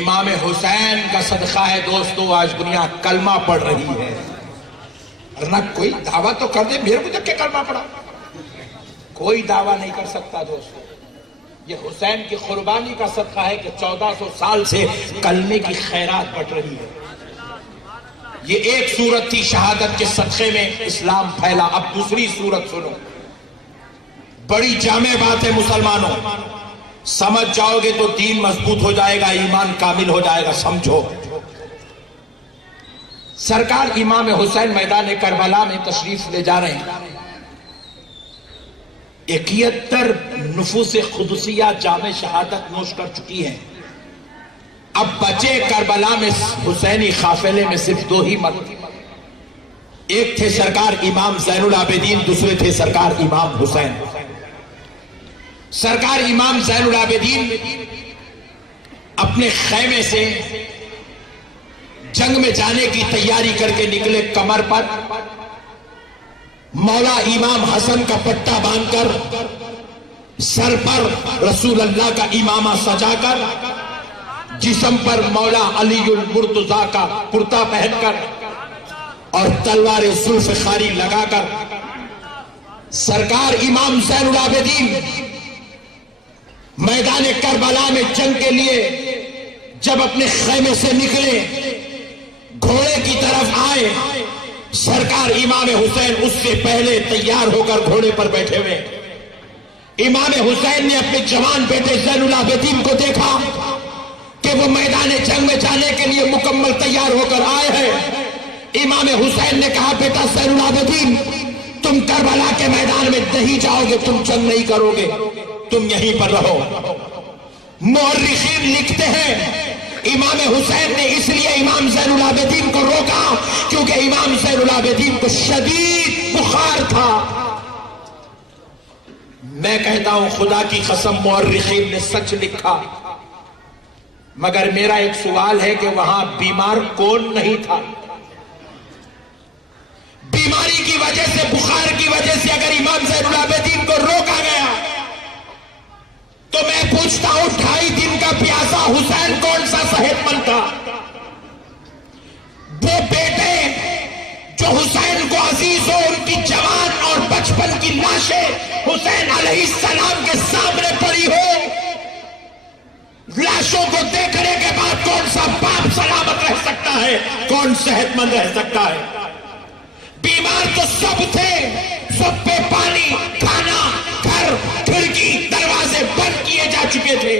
امام حسین کا صدقہ ہے دوستو آج دنیا کلمہ پڑھ رہی ہے، ورنہ کوئی دعویٰ تو کر دے میرے کو جب کہ کلمہ پڑھا، کوئی دعویٰ نہیں کر سکتا دوستو۔ یہ حسین کی قربانی کا صدقہ ہے کہ 1400 سال سے کلمے کی خیرات بٹ رہی ہے۔ یہ ایک صورت تھی شہادت کے صدقے میں اسلام پھیلا، اب دوسری صورت سنو، بڑی جامع بات ہے مسلمانوں، سمجھ جاؤ گے تو دین مضبوط ہو جائے گا، ایمان کامل ہو جائے گا۔ سمجھو، سرکار امام حسین میدان کربلا میں تشریف لے جا رہے ہیں، 71 نفوس قدسیہ جامع شہادت نوش کر چکی ہیں، اب بچے کربلا میں حسینی قافلے میں صرف 2 ہی مرد، ایک تھے سرکار امام زین العابدین، دوسرے تھے سرکار امام حسین۔ سرکار امام زین العابدین اپنے خیمے سے جنگ میں جانے کی تیاری کر کے نکلے، کمر پر مولا امام حسن کا پٹا باندھ کر، سر پر رسول اللہ کا امامہ سجا کر، جسم پر مولا علی المرتضیٰ کا کرتا پہن کر اور تلوار ذوالفقاری لگا کر، سرکار امام زین العابدین میدان کربلا میں جنگ کے لیے جب اپنے خیمے سے نکلے، گھوڑے کی طرف آئے، سرکار امام حسین اس سے پہلے تیار ہو کر گھوڑے پر بیٹھے ہوئے۔ امام حسین نے اپنے جوان بیٹے زین العابدین کو دیکھا کہ وہ میدان جنگ میں جانے کے لیے مکمل تیار ہو کر آئے ہیں۔ امام حسین نے کہا، بیٹا زین العابدین، تم کربلا کے میدان میں نہیں جاؤ گے، تم جنگ نہیں کرو گے، تم یہیں پر رہو۔ مورخین لکھتے ہیں امام حسین نے اس لیے امام زین العابدین کو روکا کیونکہ امام زین العابدین کو شدید بخار تھا۔ میں کہتا ہوں خدا کی قسم مورخین نے سچ لکھا، مگر میرا ایک سوال ہے کہ وہاں بیمار کون نہیں تھا؟ بیماری کی وجہ سے، بخار کی وجہ سے اگر امام زین العابدین کو روکا گیا تو میں پوچھتا ہوں 2.5 دن کا پیاسا حسین کون سا صحت مند تھا؟ وہ بیٹے جو حسین کو عزیز ہو، ان کی جوان اور بچپن کی لاشیں حسین علیہ السلام کے سامنے پڑی ہو، لاشوں کو دیکھنے کے بعد کون سا باپ سلامت رہ سکتا ہے، کون صحت مند رہ سکتا ہے؟ بیمار تو سب تھے، سب پہ پانی، کھانا، گھر، کھڑکی، دروازے بند کیے جا چکے تھے،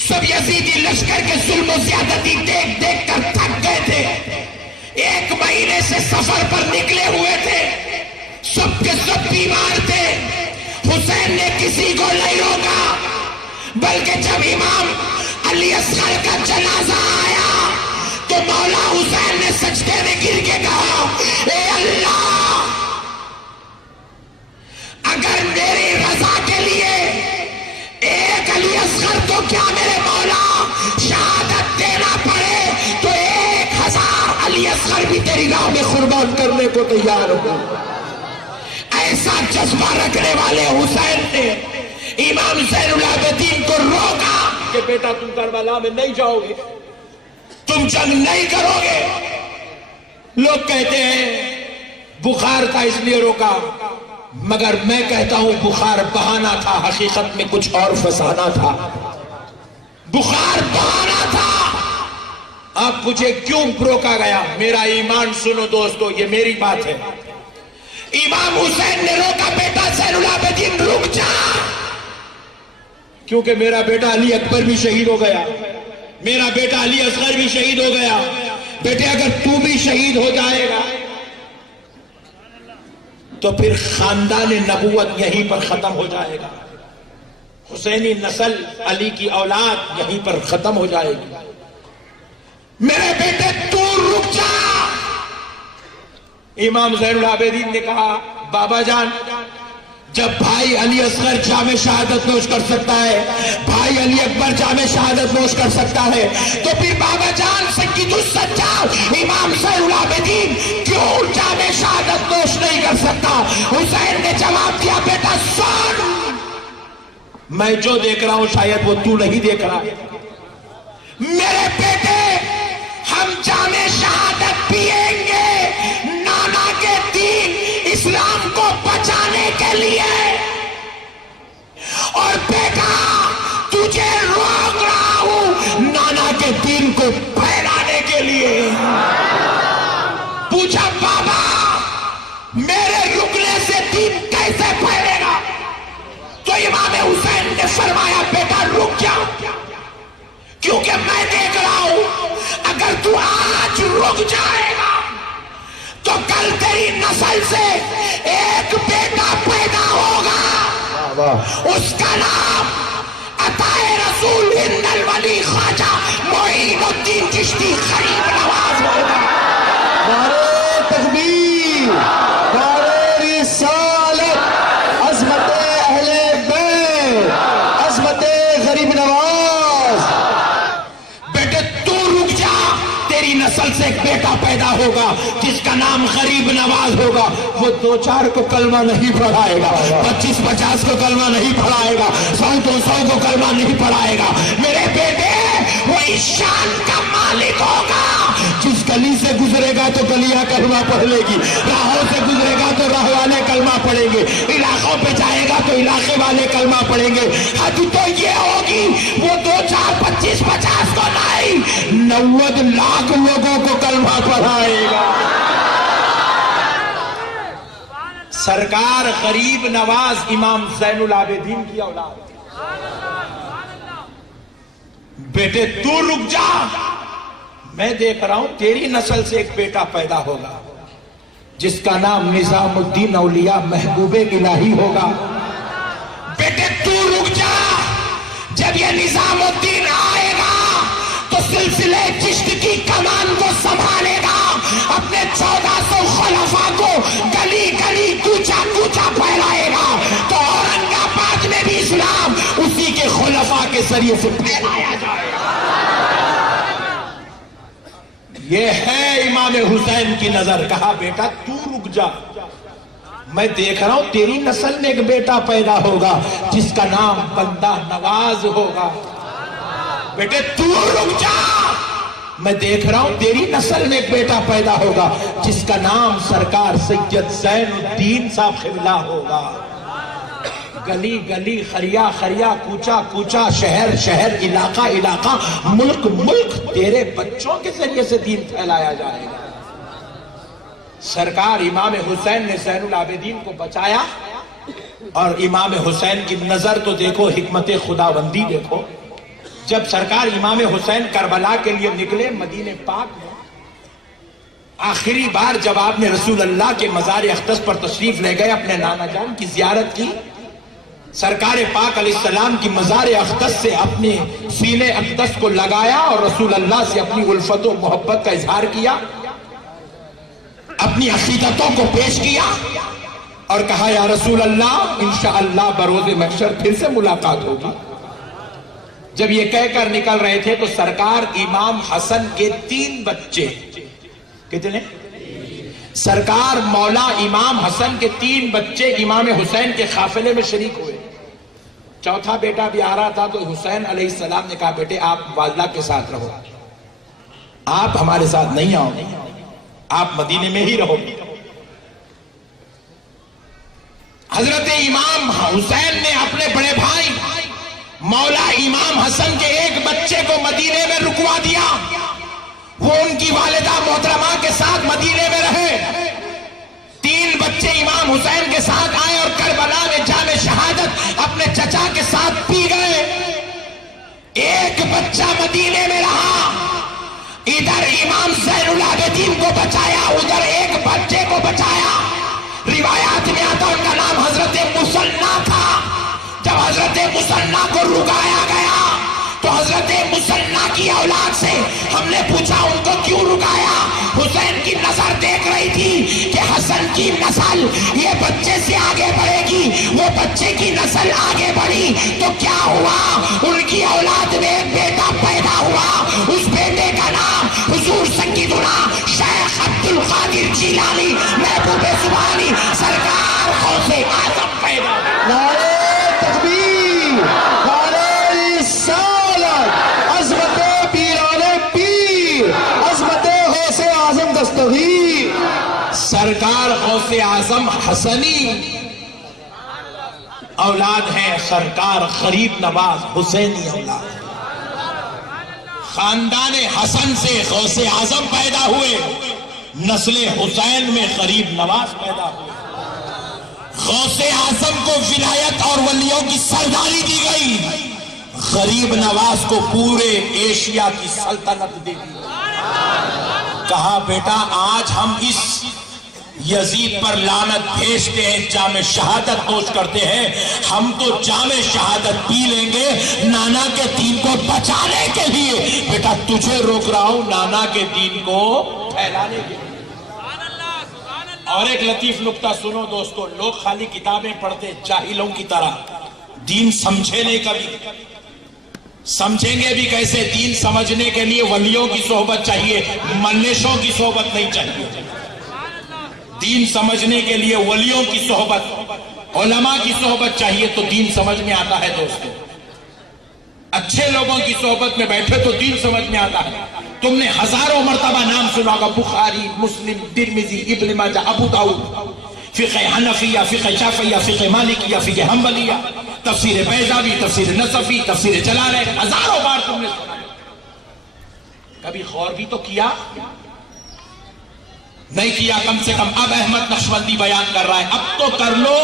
سب یزیدی لشکر کے ظلم و زیادتی دیکھ دیکھ کر تھک گئے تھے، 1 مہینے سے سفر پر نکلے ہوئے تھے، سب کے سب بیمار تھے۔ حسین نے کسی کو نہیں روکا، بلکہ جب امام علی اصغر کا جنازہ آیا تو مولا حسین نے سجدے میں گر کے کہا، اے اللہ، اگر میری رضا کے لیے ایک علی اصغر تو کیا میرے مولا شہادت دینا پڑے تو 1000 علی اصغر بھی تیری راہ میں قربان کرنے کو تیار ہو۔ ایسا جذبہ رکھنے والے حسین نے امام زین العابدین کو روکا کہ بیٹا تم کربلا میں نہیں جاؤ گے، تم جنگ نہیں کرو گے۔ لوگ کہتے ہیں بخار تھا اس لیے روکا، مگر میں کہتا ہوں بخار بہانہ تھا، حقیقت میں کچھ اور فسانہ تھا۔ بخار بہانہ تھا۔ اب مجھے کیوں روکا گیا؟ میرا ایمان سنو دوستو، یہ میری بات ہے۔ امام حسین نے روکا، بیٹا زین العابدین رک جا، کیونکہ میرا بیٹا علی اکبر بھی شہید ہو گیا، میرا بیٹا علی اصغر بھی شہید ہو گیا۔ بیٹے اگر تو بھی شہید ہو جائے گا تو پھر خاندان نبوت یہیں پر ختم ہو جائے گا، حسینی نسل، علی کی اولاد یہیں پر ختم ہو جائے گی۔ میرے بیٹے تو رک جا۔ امام زین العابدین نے کہا، بابا جان، جب بھائی علی اصغر جامع شہادت نوش کر سکتا ہے، بھائی علی اکبر جامع شہادت نوش کر سکتا ہے، تو پھر بابا جان سید السجاد امام زین العابدین کیوں جامع شہادت نوش نہیں کر سکتا؟ حسین نے جواب دیا، بیٹا سن، میں جو دیکھ رہا ہوں شاید وہ تو نہیں دیکھ رہا، میرے بیٹے ہم جام شہادت پیئیں گے نانا کے دین اسلام کو بچانے کے لیے، اور بیٹا تجھے روک رہا ہوں نانا کے دین کو پھیلانے کے لیے۔ پوچھا بابا میرے رکنے سے دین کیسے پھیلے گا؟ تو امام حسین نے فرمایا بیٹا رک جا، کیونکہ میں دیکھ رہا ہوں اگر تو آج رک جائے گا تو کل تیری نسل سے ایک بیٹا پیدا ہوگا، اس کا نام عطائے رسول ہند الولی خواجہ معین الدین چشتی غریب نواز ہوگا۔ نعرہ تکبیر، نعرہ رسالت، عظمت اہل بیت، عظمت غریب نواز۔ بیٹے تو رک جا، تیری نسل سے ایک بیٹا پیدا ہوگا جس کا نام غریب نواز ہوگا۔ وہ 2-4 کو کلمہ نہیں پڑھائے گا، 25-50 کو کلمہ نہیں پڑھائے گا، 100-200 کو کلمہ نہیں پڑھائے گا۔ میرے بیٹے وہ اس شان کا مالک ہوگا جس گلی سے گزرے گا تو گلیاں کلمہ پڑھ لے گی، راہوں سے گزرے گا تو راہ والے کلمہ پڑھیں گے، علاقوں پہ جائے گا تو علاقے والے کلمہ پڑھیں گے۔ حد تو یہ ہوگی وہ 2-4 25-50 کو نہیں، 90 لاکھ لوگوں کو کلمہ پڑھائے گا۔ سرکار غریب نواز امام زین العابدین کی اولاد۔ بیٹے تو رک جا، میں دیکھ رہا ہوں تیری نسل سے ایک بیٹا پیدا ہوگا جس کا نام نظام الدین اولیاء محبوب الہی ہوگا۔ بیٹے تو رک جا، جب یہ نظام الدین آئے گا تو سلسلے چشت کی کمان کو سنبھالے گا، اپنے 1400 خلفاء کو گلی گلی کوچا کوچا پھیلائے گا، تو اورنگ آباد میں بھی اسلام اسی کے خلفاء کے ذریعے سے پھیلایا جائے گا۔ یہ ہے امام حسین کی نظر۔ کہا بیٹا تو رک جا، میں دیکھ رہا ہوں تیری نسل میں ایک بیٹا پیدا ہوگا جس کا نام بندہ نواز ہوگا۔ بیٹے تو رک جا، میں دیکھ رہا ہوں تیری نسل میں ایک بیٹا پیدا ہوگا جس کا نام سرکار سید زین الدین صاحب قبلہ ہوگا۔ گلی گلی، خریا خریا، کوچا کوچا، شہر شہر، علاقہ علاقہ، ملک ملک تیرے بچوں کے ذریعے سے دین پھیلایا جائے گا۔ سرکار امام حسین نے زین العابدین کو بچایا، اور امام حسین کی نظر تو دیکھو، حکمت خداوندی دیکھو۔ جب سرکار امام حسین کربلا کے لیے نکلے مدینہ پاک میں، آخری بار جب آپ نے رسول اللہ کے مزار اقدس پر تشریف لے گئے، اپنے نانا جان کی زیارت کی، سرکار پاک علیہ السلام کی مزار اقدس سے اپنے سینے اقدس کو لگایا اور رسول اللہ سے اپنی الفت و محبت کا اظہار کیا، اپنی عقیدتوں کو پیش کیا، اور کہا یا رسول اللہ انشاءاللہ بروز محشر پھر سے ملاقات ہوگی۔ جب یہ کہہ کر نکل رہے تھے تو سرکار امام حسن کے 3 بچے، کتنے؟ سرکار مولا امام حسن کے 3 بچے امام حسین کے قافلے میں شریک ہوئے۔ چوتھا بیٹا بھی آ رہا تھا تو حسین علیہ السلام نے کہا بیٹے آپ والدہ کے ساتھ رہو، آپ ہمارے ساتھ نہیں آؤ، آپ مدینے میں ہی رہو۔ حضرت امام حسین نے اپنے بڑے بھائی مولا امام حسن کے ایک بچے کو مدینے میں رکوا دیا، وہ ان کی والدہ محترمہ کے ساتھ مدینے میں رہے۔ 3 بچے امام حسین کے ساتھ آئے اور کربلا میں جام شہادت اپنے چچا کے ساتھ پی گئے۔ ایک بچہ مدینے میں رہا، ادھر امام زین العابدین کو بچایا، ادھر ایک بچے کو بچایا۔ روایات میں آتا ان کا نام حضرت مسنہ تھا۔ جب حضرت مسنہ کو رکایا گیا تو حضرت مسنہ کی اولاد سے ہم نے پوچھا ان کو کیوں رکایا؟ حسین کی نظر دیکھ رہی تھی کہ حسن کی نسل یہ بچے سے آگے بڑھے گی، وہ بچے کی نسل آگے بڑھی تو کیا ہوا؟ ان کی اولاد میں ایک بیٹا پیدا ہوا، اس بیٹے کا نام حضور سیدنا شیخ عبد القادر جیلانی محبوب سبحانی سرکار غوث اعظم پیدا ہوا۔ نعرہ تکبیر، نعرہ رسالت، عظمت حسنی اولاد ہیں سرکار غریب نواز حسینی اولاد. خاندان حسن سے غوث اعظم پیدا ہوئے, نسل حسین میں غریب نواز پیدا ہوئے. غوث اعظم کو ولایت اور ولیوں کی سرداری دی گئی, غریب نواز کو پورے ایشیا کی سلطنت دی گئی. کہا بیٹا آج ہم اس یزید پر لعنت بھیجتے ہیں, جام شہادت نوش کرتے ہیں, ہم تو جام شہادت پی لیں گے نانا کے دین کو بچانے کے لیے. بیٹا تجھے روک رہا ہوں نانا کے دین کو پھیلانے کے لیے. اور ایک لطیف نکتہ سنو دوستو, لوگ خالی کتابیں پڑھتے جاہلوں کی طرح, دین سمجھے نہیں کبھی. سمجھیں گے بھی کیسے؟ دین سمجھنے کے لیے ولیوں کی صحبت چاہیے, ملنشوں کی صحبت نہیں چاہیے. دین سمجھنے کے لیے ولیوں کی صحبت, علماء کی صحبت چاہیے تو دین سمجھ میں آتا ہے دوستو. اچھے لوگوں کی صحبت میں بیٹھے تو دین سمجھ میں آتا ہے. تم نے ہزاروں مرتبہ نام سنا ہوگا, بخاری, مسلم, ترمذی, ابن ماجہ, ابو داؤد, فقہ حنفیہ, فقہ شافعیہ, فقہ مالکیہ, فقہ حنبلیہ, تفسیر بیضاوی, تفسیر نصفی, تفسیر جلالین, ہزاروں بار تم نے سنا. کبھی غور بھی تو کیا نہیں کیا؟ کم سے کم اب احمد نقشبندی بیان کر رہا ہے, اب تو کر لو,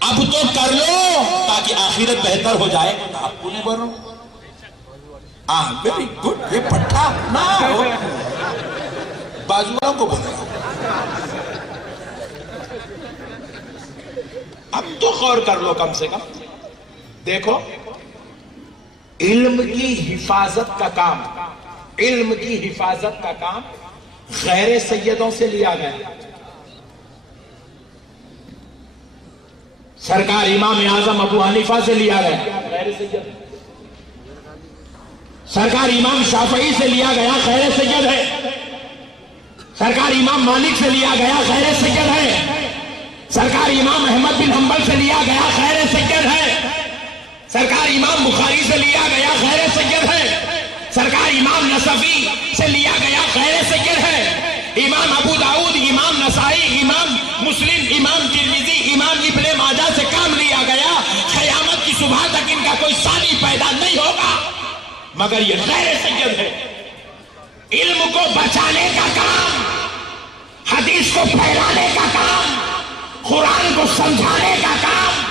اب تو کر لو تاکہ آخرت بہتر ہو جائے. آپ کو نہیں بول رہا ہوں, ویری گڈ, یہ پٹھا نہ ہو, بازو والوں کو بول رہا ہوں. اب تو غور کر لو کم سے کم. دیکھو علم کی حفاظت کا کام, علم کی حفاظت کا کام غیر سیدوں سے لیا گیا. سرکار امام اعظم ابو حنیفہ سے لیا گیا, غیر سید. سرکار امام شافعی سے لیا گیا, غیر سید ہے. سرکار امام مالک سے لیا گیا, غیر سید ہے. سرکار امام احمد بن حنبل سے لیا گیا, غیر سید ہے. سرکار امام بخاری سے لیا گیا, غیر سید ہے. سرکار امام نصفی سے لیا گیا, غیر سید ہے. امام ابو داؤد, امام نسائی, امام مسلم, امام ترمذی, امام ابن ماجہ سے کام لیا گیا. قیامت کی صبح تک ان کا کوئی ثانی پیدا نہیں ہوگا مگر یہ غیر سید ہے. علم کو بچانے کا کام, حدیث کو پھیلانے کا کام, قرآن کو سمجھانے کا کام,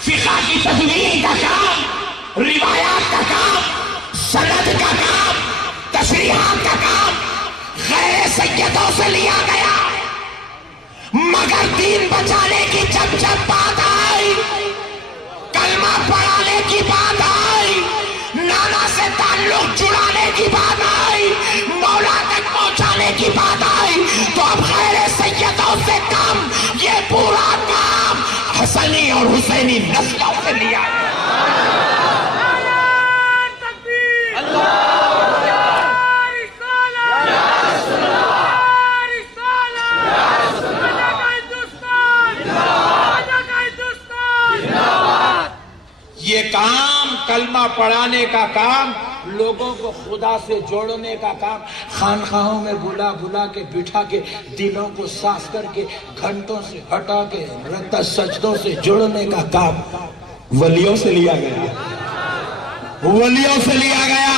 فقہ کی تدوین کا کام, روایات کا کام, سند کا کام, تشریحات کا کام غیر سیدوں سے لیا گیا. مگر دین بچانے کی جب جب بات آئی, کلمہ پڑھانے کی بات آئی, نانا سے تعلق جڑانے کی بات آئی, مولا تک پہنچانے کی بات آئی, تو اب غیر سیدوں سے کام, یہ پورا کام حسنی اور حسینی نسلوں سے لیا گیا. یہ کام, کلمہ پڑھانے کا کام, لوگوں کو خدا سے جوڑنے کا کام, خانقاہوں میں بلا بلا کے بٹھا کے دلوں کو صاف کر کے گھنٹوں سے ہٹا کے رکعت سجدوں سے جوڑنے کا کام ولیوں سے لیا گیا, ولیوں سے لیا گیا.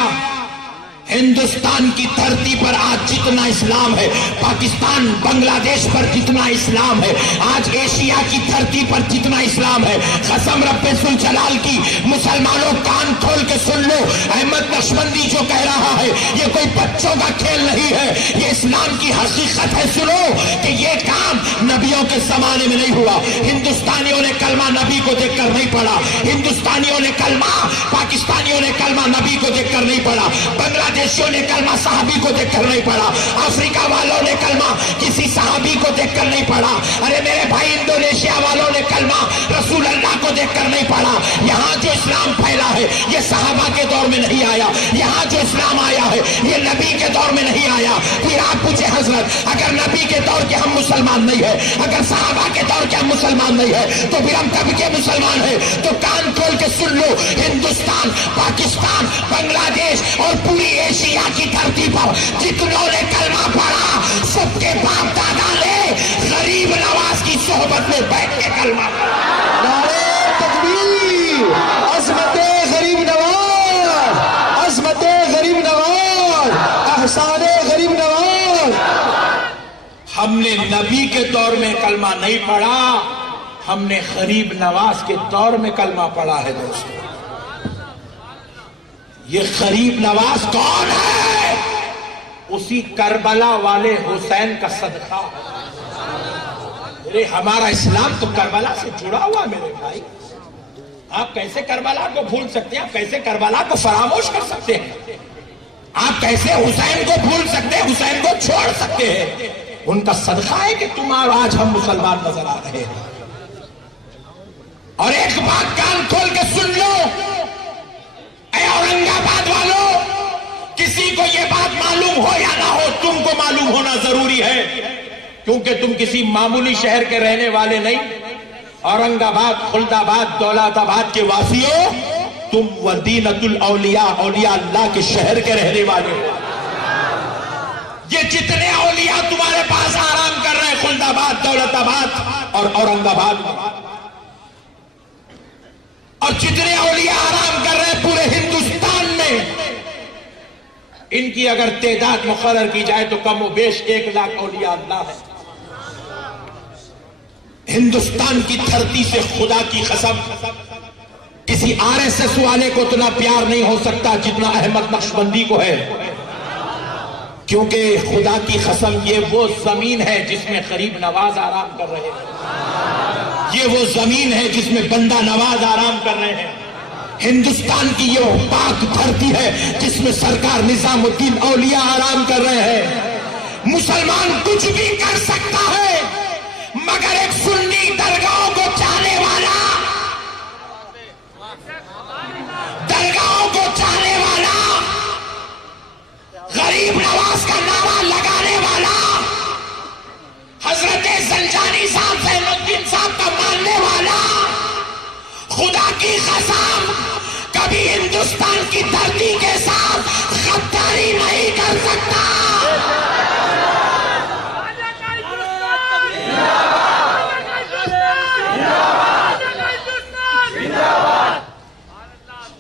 ہندوستان کی دھرتی پر آج جتنا اسلام ہے, پاکستان بنگلہ دیش پر جتنا اسلام ہے, آج ایشیا کی دھرتی پر جتنا اسلام ہے, قسم رب ذوالجلال کی, مسلمانوں کان کھول کے سن لو, احمد نقشبندی جو کہہ رہا ہے یہ کوئی بچوں کا کھیل نہیں ہے, یہ اسلام کی حقیقت ہے. سنو کہ یہ کام نبیوں کے زمانے میں نہیں ہوا. ہندوستانیوں نے کلمہ نبی کو دیکھ کر نہیں پڑھا, ہندوستانیوں نے کلمہ, پاکستانیوں نے کلمہ نبی کو دیکھ کر نہیں پڑھا, بنگلہ دیشیوں نے کلمہ صحابی کو دیکھ کر نہیں پڑھا, افریقہ والوں نے کلمہ کسی صحابی کو دیکھ کر نہیں پڑھا. ارے میرے بھائی انڈونیشیا والوں نے کلمہ رسول اللہ کو دیکھ کر نہیں پڑھا. یہاں جو اسلام پھیلا ہے یہ صحابہ کے دور میں نہیں آیا, یہاں جو اسلام آیا ہے یہ نبی کے دور میں نہیں آیا. پھر آپ پوچھے حضرت اگر نبی کے دور کے ہم مسلمان نہیں ہیں, اگر صحابہ کے دور کے ہم مسلمان نہیں ہیں, تو پھر ہم کب کے مسلمان ہیں؟ تو کان کھول کے سن لو, ہندوستان, پاکستان, بنگلہ دیش اور پوری ایشیا کی دھرتی پر جتنوں نے کلمہ پڑھا سب کے باپ دادا نے غریب غریب نواز کی صحبت میں بیٹھ کے کلمہ نعرہ تکبیر، عظمت غریب نواز، عظمت غریب نواز، احسان غریب نواز۔ ہم نے نبی کے دور میں کلمہ نہیں پڑھا، ہم نے غریب نواز کے دور میں کلمہ پڑھا ہے دوستو۔ یہ غریب نواز کون ہے؟ اسی کربلا والے حسین کا صدقہ ہے۔ ہمارا اسلام تو کربلا سے جڑا ہوا میرے بھائی۔ آپ کیسے کربلا کو بھول سکتے ہیں؟ آپ کیسے کربلا کو فراموش کر سکتے ہیں؟ آپ کیسے حسین کو بھول سکتے ہیں، حسین کو چھوڑ سکتے ہیں؟ ان کا صدقہ ہے کہ تم اور آج ہم مسلمان نظر آ رہے ہیں۔ اور ایک بات کان کھول کے سن لو اے اورنگ آباد والوں، کسی کو یہ بات معلوم ہو یا نہ ہو، تم کو معلوم ہونا ضروری ہے، کیونکہ تم کسی معمولی شہر کے رہنے والے نہیں۔ اورنگ آباد، خلد آباد، دولت آباد کے واسیوں، تم مدینۃ الاولیاء، اولیاء اللہ کے شہر کے رہنے والے ہو۔ یہ جتنے اولیاء تمہارے پاس آرام کر رہے ہیں خلد آباد، دولت آباد اور اورنگ آباد میں، اور جتنے اولیاء آرام کر رہے ہیں پورے ہندوستان میں، ان کی اگر تعداد مقرر کی جائے تو کم و بیش 1 لاکھ اولیاء اللہ ہے۔ ہندوستان کی دھرتی سے خدا کی قسم کسی RSS والے کو اتنا پیار نہیں ہو سکتا جتنا احمد نقشبندی کو ہے، کیونکہ خدا کی قسم یہ وہ زمین ہے جس میں غریب نواز آرام کر رہے ہیں، یہ وہ زمین ہے جس میں بندہ نواز آرام کر رہے ہیں۔ ہندوستان کی یہ پاک دھرتی ہے جس میں سرکار نظام الدین اولیاء آرام کر رہے ہیں۔ مسلمان کچھ بھی کر سکتا ہے مگر ایک سنی درگاہوں کو چاہنے والا، درگاہوں کو چاہنے والا، غریب نواز کا نعرہ لگانے والا، حضرت زنجانی صاحب زین الدین صاحب کا ماننے والا، خدا کی قسم کبھی ہندوستان کی دھرتی کے ساتھ غداری نہیں کر سکتا۔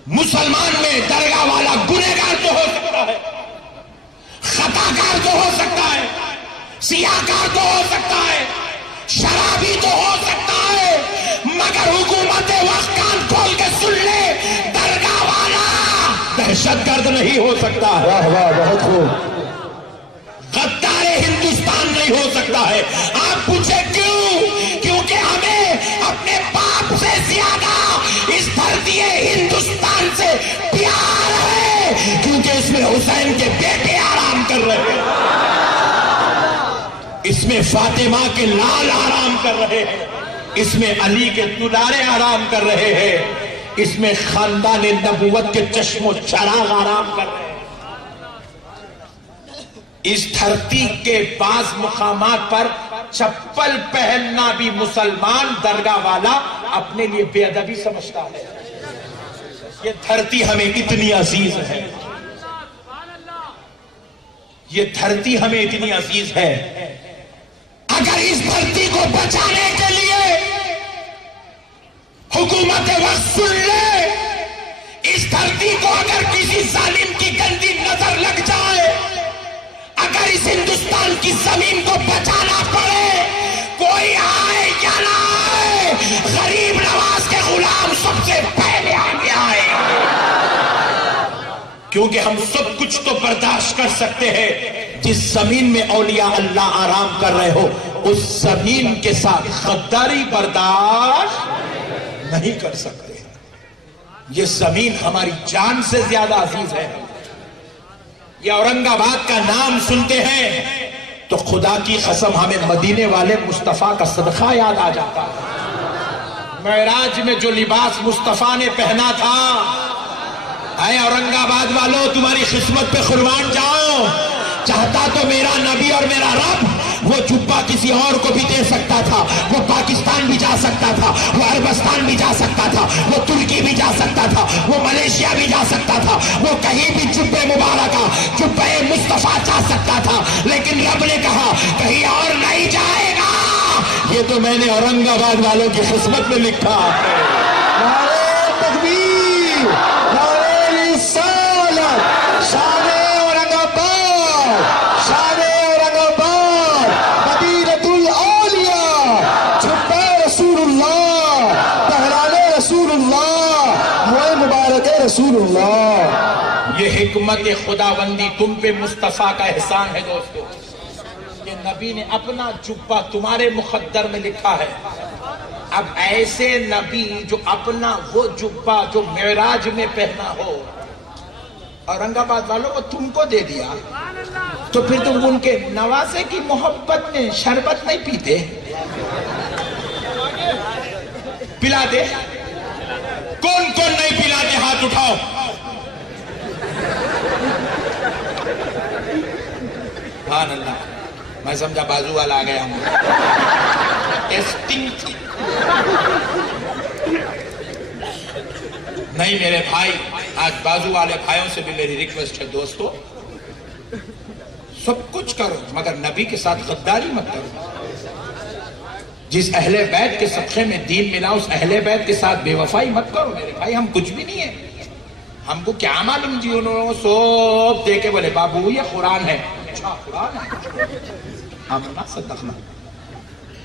مسلمان میں درگاہ والا گنہگار تو ہو سکتا ہے، خطاکار تو ہو سکتا ہے، سیاہکار تو ہو سکتا ہے، شرابی تو ہو سکتا ہے، مگر حکومت وقت کان کھول کے سن لے، درگاہ والا دہشت گرد نہیں ہو سکتا ہے، واہ واہ، بہت خوب، غدار ہندوستان نہیں ہو سکتا ہے۔ آپ پوچھیں کیوں؟ کیونکہ ہمیں اپنے باپ سے زیادہ اس دھرتی ہندوستان سے پیار ہے، کیونکہ اس میں حسین کے بیٹے آرام کر رہے ہیں، اس میں فاطمہ کے لال آرام کر رہے ہیں، اس میں علی کے دلارے آرام کر رہے ہیں، اس میں خاندان نبوت کے چشم و چراغ آرام کر رہے ہیں۔ اس دھرتی کے بعض مقامات پر چپل پہننا بھی مسلمان درگاہ والا اپنے لیے بے ادبی سمجھتا ہے۔ یہ دھرتی ہمیں اتنی عزیز ہے، یہ دھرتی ہمیں اتنی عزیز ہے، اگر اس دھرتی کو بچانے کے لیے حکومت وقت سن لے، اس دھرتی کو اگر کسی ظالم کی گندی نظر لگ جائے، اگر اس ہندوستان کی زمین کو بچانا پڑے، کوئی آئے یا نہ آئے، غریب نواز کے غلام سب سے پہلے آگے آئے، کیونکہ ہم سب کچھ تو برداشت کر سکتے ہیں۔ جس زمین میں اولیاء اللہ آرام کر رہے ہو، اس زمین کے ساتھ غداری برداشت نہیں کر سکتے۔ یہ زمین ہماری جان سے زیادہ عزیز ہے۔ یہ اورنگ آباد کا نام سنتے ہیں تو خدا کی قسم ہمیں مدینے والے مصطفیٰ کا صدقہ یاد آ جاتا ہے۔ معراج میں جو لباس مصطفیٰ نے پہنا تھا، اے اورنگ آباد والوں، تمہاری قسمت پہ قربان جاؤ، چاہتا تو میرا نبی اور میرا رب وہ جبہ کسی اور کو بھی دے سکتا تھا، وہ پاکستان بھی جا سکتا تھا، وہ عربستان بھی جا سکتا تھا، وہ ترکی بھی جا سکتا تھا، وہ ملیشیا بھی جا سکتا تھا، وہ کہیں بھی جبہ مبارکہ، جبہ مصطفیٰ جا سکتا تھا، لیکن رب نے کہا کہیں اور نہیں جائے گا، یہ تو میں نے اورنگ آباد والوں کی قسمت میں لکھا ہے. نعرے تکبیر، نعرے رسالت، شان اورنگ آباد، شان اورنگ آباد، مدینۃ الاولیاء، جھبہ رسول اللہ، تہران رسول اللہ، موئے مبارک رسول اللہ. یہ حکمت خداوندی تم پہ مصطفیٰ کا احسان ہے دوستو. یہ نبی نے اپنا جبہ تمہارے مقدر میں لکھا ہے. اب ایسے نبی جو اپنا وہ جبہ جو معراج میں پہنا ہو اورنگ آباد والوں کو تم کو دے دیا تو پھر تم ان کے نوازے کی محبت میں شربت نہیں پیتے؟ پلاتے؟ کون کون نہیں پلاتے؟ ہاتھ اٹھاؤ. سبحان اللہ. میں سمجھا بازو والا آ گیا ہوں. ٹیسٹنگ تھی. نہیں میرے بھائی، آج بازو والے بھائیوں سے بھی میری ریکویسٹ ہے دوستو، سب کچھ کرو مگر نبی کے ساتھ غداری مت کرو. جس اہل بیت کے صدقے میں دین ملا اس اہل بیت کے ساتھ بے وفائی مت کرو میرے بھائی. ہم کچھ بھی نہیں ہیں. ہم کو کیا معلوم جی انہوں نے سوپ دے کے بولے بابو یہ قرآن ہے. اچھا قرآن ہے؟ ہم نہ صدقنا.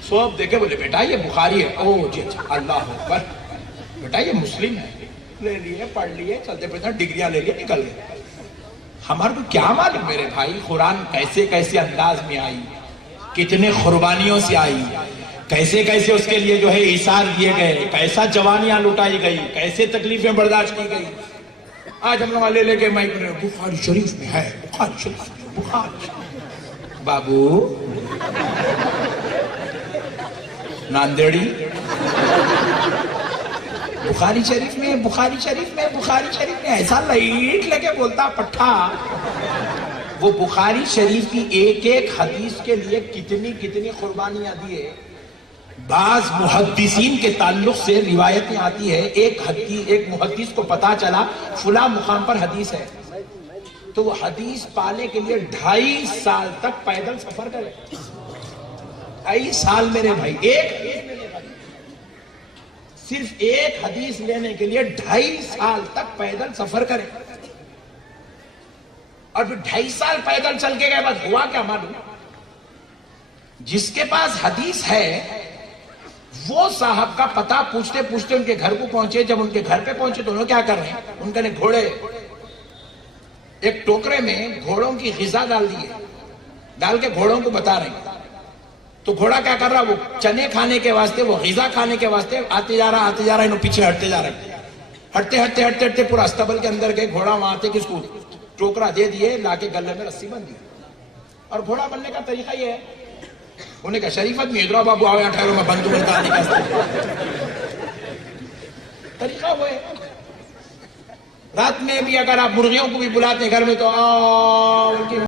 سوپ دے کے بولے بیٹا یہ بخاری ہے. او جی اچھا اللہ اکبر. بیٹا یہ مسلم ہے. لے لیے پڑھ لیے چلتے پھرتے ڈگریاں لے لیے نکل گئے. ہمارے کو کیا معلوم میرے بھائی قرآن کیسے کیسے انداز میں آئی، کتنے قربانیوں سے آئی، کیسے کیسے اس کے لیے جو ہے ایثار دیے گئے، کیسا جوانیاں لٹائی گئی، کیسے تکلیفیں برداشت کی گئی. آج ہم لوگ لے کے مائک میں بخاری شریف میں ہے، بخاری شریف میں، بخاری شریف. بابو ناندیڑی بخاری شریف میں، بخاری شریف میں، بخاری شریف میں ایسا لائٹ لگے بولتا پٹھا. وہ بخاری شریف کی ایک ایک حدیث کے لیے کتنی کتنی قربانیاں دیے. بعض محدثین کے تعلق سے روایتیں آتی ہے ایک محدث کو پتا چلا فلاں مقام پر حدیث ہے تو وہ حدیث پانے کے لیے 2.5 سال تک پیدل سفر کرے. 2.5 سال میرے بھائی، صرف ایک حدیث لینے کے لیے 2.5 سال تک پیدل سفر کرے. اور پھر 2.5 سال پیدل چل کے گئے بعد ہوا کیا معلوم؟ جس کے پاس حدیث ہے وہ صاحب کا پتہ پوچھتے پوچھتے ان کے گھر کو پہنچے. جب ان کے گھر پہ پہنچے تو انہوں کیا کر رہے ہیں، ان کے گھوڑے ایک ٹوکرے میں گھوڑوں کی غذا ڈال دیے، ڈال کے گھوڑوں کو بتا رہے ہیں. تو گھوڑا کیا کر رہا، وہ چنے کھانے کے واسطے، وہ غذا کھانے کے واسطے آتے جا رہا انہوں پیچھے ہٹتے جا رہے. ہٹتے پورا استبل کے اندر گئے. گھوڑا وہاں آتے کس کو ٹوکرا دے دیے، لا کے گلے میں رسی بن دی. اور گھوڑا بننے کا طریقہ یہ ہے، انہیں کہا شریفت میں ادھر بابو آؤ یہاں ٹھہرو میں بندو بنتا آنے کا طریقہ وہ ہے. رات میں بھی اگر آپ مرغیوں کو بھی بلاتے ہیں گھر میں تو